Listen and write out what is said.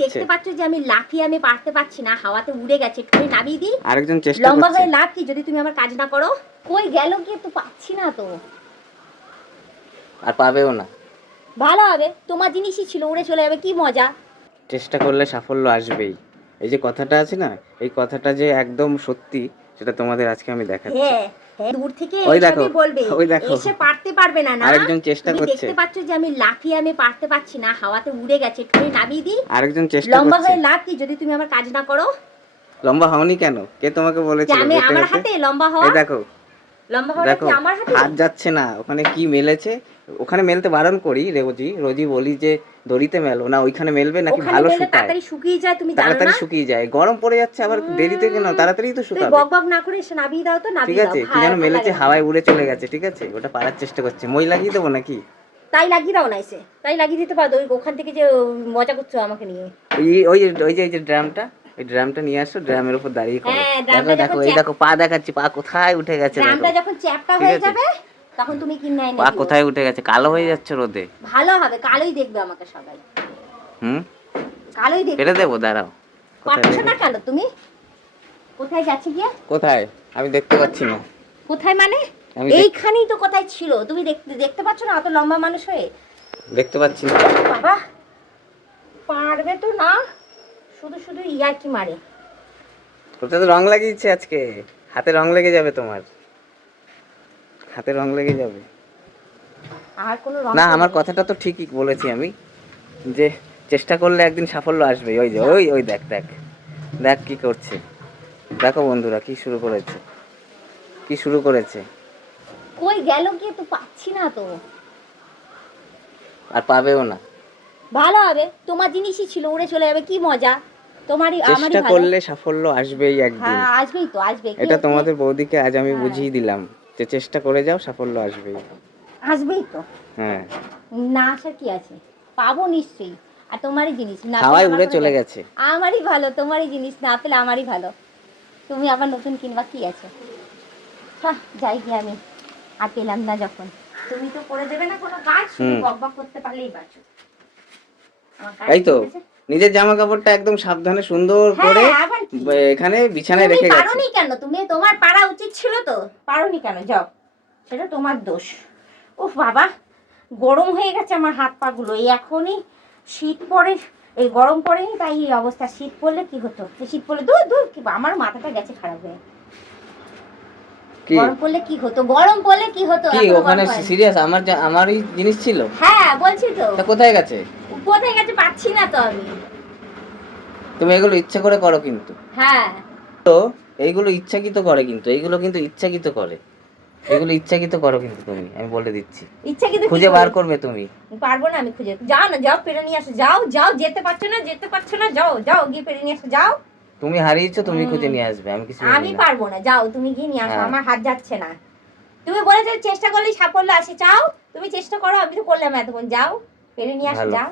দেখতে পাচ্ছ যে আমি লাফিয়ে আমি পারতে পারছি না, হাওয়াতে উড়ে গেছে, একটু নামিয়ে দিই। আরেকজন চেষ্টা লম্বা করছে। হয়ে লাভ কি যদি তুমি আমার কাজ না করো? কই গেল কি তো পাচ্ছি না তো। আর পাবেও না। ভালো হবে, তোমার জিনিসই ছিল, উড়ে চলে যাবে, কি মজা। চেষ্টা করলে সাফল্য আসবেই। এই যে কথাটা আছে না, এই কথাটা যে একদম সত্যি, সেটা তোমাদের আজকে আমি দেখাচ্ছি। হ্যাঁ হ্যাঁ, দূর থেকে ওই দেখো, এইসবই বলবে, ওই দেখো, এসে পারতে পারবে না। না আরেকজন চেষ্টা তুমি করছে। দেখতে পাচ্ছ যে আমি লাফিয়ে আমি পারতে পারছি না, হাওয়াতে উড়ে গেছে, একটু নামিয়ে দিই। আরেকজন চেষ্টা লম্বা করছে। হয়ে লাভ কি যদি তুমি আমার কাজ না করো? লম্বা হওনি কেন? কে তোমাকে যে বলেছিল আমি হেঁটে আমার হেঁটে? হাতে লম্বা হওয়া? এই দেখো, লম্বা হওয়াটা দেখো কি আমার হাতে? হাত যাচ্ছে না, ওখানে কি মেলেছে? ওখানে মেলতে বারণ করি রোজি, রোজি বলি যে দড়িতে মেলো না, ওইখানে মেলবে নাকি ওখানে ভালো মেলে শুকায়। তাড়াতাড়ি শুকিয়ে যায়, তুমি জানো তাড়াতাড়ি না? শুকিয়ে যায়, গরম পড়ে যাচ্ছে, আবার দেরিতে কেন? তাড়াতাড়ি তো তুই শুকাবে। বক বক না করে এসে নামিয়ে দাও তো, ঠিক নামিয়ে দাও। আছে, কি যেন মেলেছে, হাওয়ায় উড়ে চলে গেছে। ঠিক আছে, ওটা পারার চেষ্টা করছে। মই লাগিয়ে দেবো নাকি? তাই লাগিয়ে দাও না, এসে তাই লাগিয়ে দিতে পারো। ওখান থেকে যে মজা করছো আমাকে নিয়ে। ওই যে ড্রামটা, এই ড্রামটা নিয়ে আসো, ড্রামের উপর দাঁড়িয়ে করো। হ্যাঁ, দেখো দেখো, এই দেখো পা দেখাচ্ছি, পা কোথায় উঠে গেছে দেখো। ড্রামটা যখন চ্যাপটা ঠিক হয়ে আছে? যাবে তখন তুমি কিনে এনে পা দিও। কোথায় উঠে গেছে, কালো হয়ে যাচ্ছে রোদে। ভালো হবে, কালোই দেখবে আমাকে সবাই। কালোই দেখবে। ফেলে দেবো, দাঁড়াও। কোথায় পাচ্ছ দেখো? না কেন তুমি? কোথায় যাচ্ছে গিয়া? কোথায়? আমি দেখতে পাচ্ছি না। কোথায় মানে? আমি এইখানেই তো কোথায় ছিল, তুমি দেখতে পাচ্ছ না? অত লম্বা মানুষ হয়ে দেখতে পাচ্ছি না। বাবা পারবে তো না, শুধু শুধু ইয়ার্কি মারে। ওটা তো রং লাগিয়েছে আজকে, হাতে রং লেগে যাবে তোমার, হাতে রং লেগে যাবে। আর কোনো রং না, করবে আমার কথাটা তো ঠিকই বলেছি আমি, যে চেষ্টা করলে একদিন সাফল্য আসবে। ওই যে ওই ওই দেখ দেখ দেখ কি করছে, দেখো বন্ধুরা কি শুরু করেছে, কি শুরু করেছে। কই গেল কি তো পাচ্ছি না তো। আর পাবেও না। ভালো হবে, তোমার জিনিসই ছিল, উড়ে চলে যাবে, কি মজা। তোমারই আমারই চেষ্টা ভালো। করলে সাফল্য আসবেই একদিন। হ্যাঁ আসবেই তো, আসবে। এটা তোমাদের বৌদিকে আজ আমি হ্যাঁ। বুঝিয়ে দিলাম, যে চেষ্টা করে যাও, সাফল্য আসবেই। আসবেই তো, হ্যাঁ, না আসার কি আছে, পাবো নিশ্চয়ই। আর তোমারই জিনিস না পেলে হাওয়ায় আমার উড়ে কোনো চলে যায়- গেছে। আমারই ভালো, তোমারই জিনিস না পেলে আমারই ভালো। তুমি আবার নতুন কিনবা, কি আছে। যাই গিয়ে আমি, আর পেলাম না যখন। তুমি তো করে দেবে না কোনো কাজ, শুধু বক বক করতে পারলেই বাঁচো। আমার কাজ এই তো হয়ে গেছে। নিজের জামা কাপড়টা একদম সাবধানে সুন্দর করে হ্যাঁ, আবার কি? এখানে বিছানায় তুমি রেখে গেছে। পারোনি কেন? তুমি তোমার পারা উচিত ছিল তো, পারোনি কেন? যাও, সেটা তোমার দোষ। উফ বাবা, গরম হয়ে গেছে আমার হাত পা গুলো। এই এখনই শীত পড়ে, এই গরম পড়েনি তাই এই অবস্থা। শীত পড়লে কি হতো? শীত পড়লে দূর দূর কি, আমার মাথাটা গেছে খারাপ হয়ে। কি গরম পড়লে কি হতো? গরম পড়লে কি হতো? কি এখনো ওখানে গরম হয়নি। সিরিয়াস? আমারই জিনিস ছিল। হ্যাঁ বলছি তো। তা কোথায় গেছে? কোথায় গেছে পাচ্ছি না তো আমি। তুমি এগুলো ইচ্ছা করে করো কিন্তু। হ্যাঁ, তো এইগুলো ইচ্ছাকৃত করে, কিন্তু এইগুলো কিন্তু ইচ্ছাকৃত করে, এগুলো ইচ্ছাকৃত করো কিন্তু তুমি, আমি বলে দিচ্ছি। ইচ্ছা কিন্তু খুঁজে বার করবে তুমি। পারবো না আমি খুঁজে। যাও না, যাও পেরে নিয়ে আসো। যাও যাও, যেতে পারছো না, যেতে পারছো না, যাও যাও গিয়ে পেরে নিয়ে আসো। যাও। তুমি হারিয়েছো, তুমি খুঁজে নিয়ে আসবে, আমি কিছু জানি আমি না। পারবো না, যাও তুমি গিয়ে নিয়ে আসো। হ্যাঁ। আমার হাত যাচ্ছে না। তুমি বলেছো চেষ্টা করলেই সাফল্য আসে, চাও তুমি চেষ্টা করো, আমি তো করলাম এতক্ষণ। যাও পেরে নিয়ে আসো, ভালো। যাও।